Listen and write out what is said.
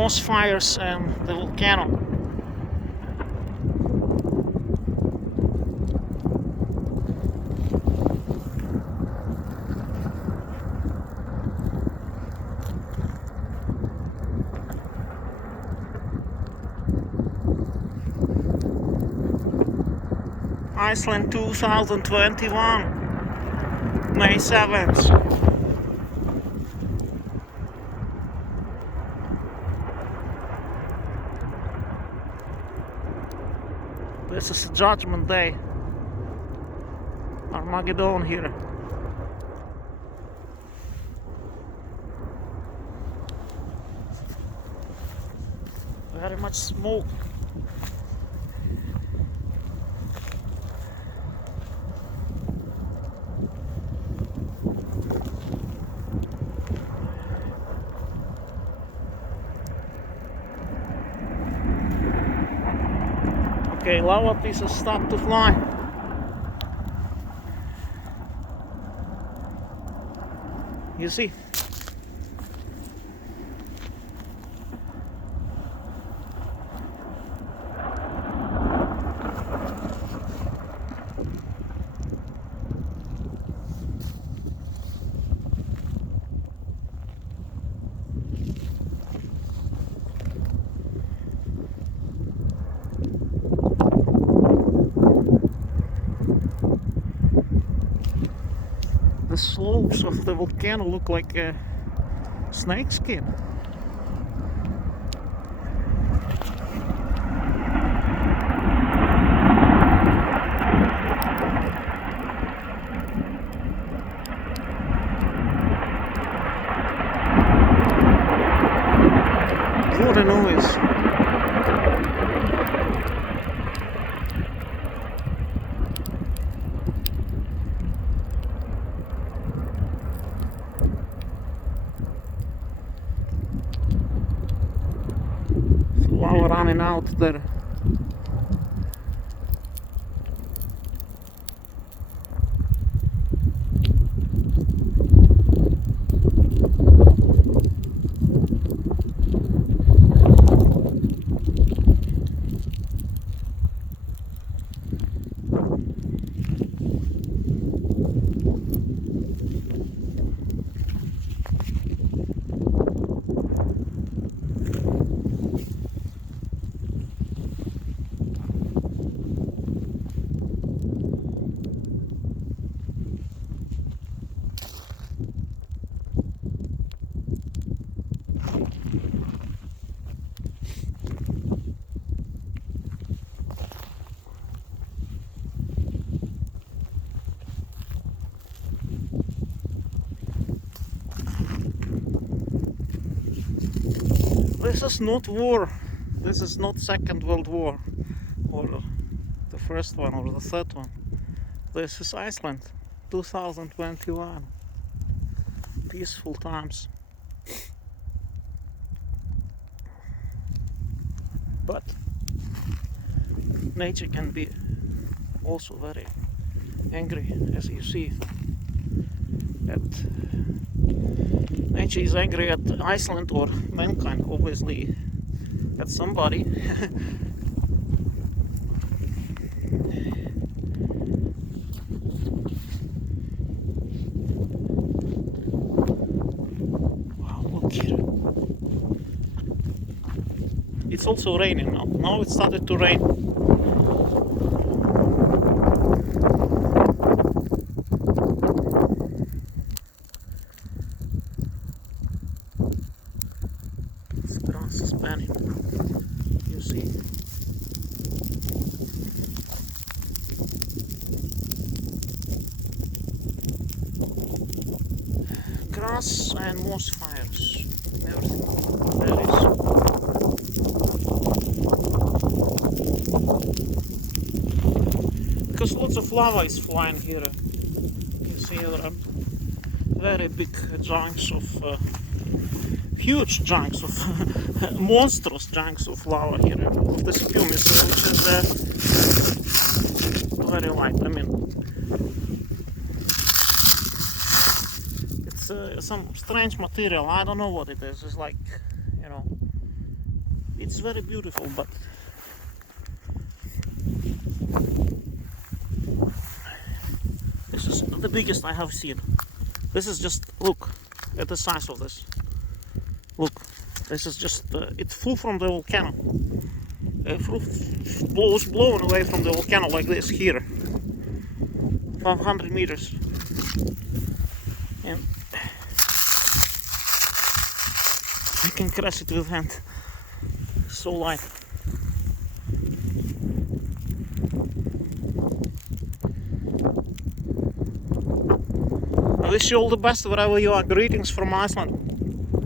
moss fires and the volcano. Iceland 2021, May 7th. This is Judgment Day. Armageddon here. Very much smoke. Okay, lava pieces stop to fly. You see? The slopes of the volcano look like a snake skin. What a noise. Lava running out there. This is not war. This is not Second World War or the first one or the third one. This is Iceland 2021. Peaceful times. But nature can be also very angry, as you see. That nature is angry at Iceland or mankind, obviously at somebody. Wow, look here. It's also raining now. Now it started to rain. You see, grass and moss fires, everything there is. Because lots of lava is flying here. You see there are very big chunks of huge chunks of monstrous chunks of lava here of this pumice, which is very light. I mean, it's some strange material. I don't know what it is. It's like, you know, It's very beautiful, but this is the biggest I have seen. This is just, look at the size of this. Look, this is just, it flew from the volcano. Was blown away from the volcano like this here. 500 meters. And I can crush it with hand. So light. I wish you all the best wherever you are. Greetings from Iceland.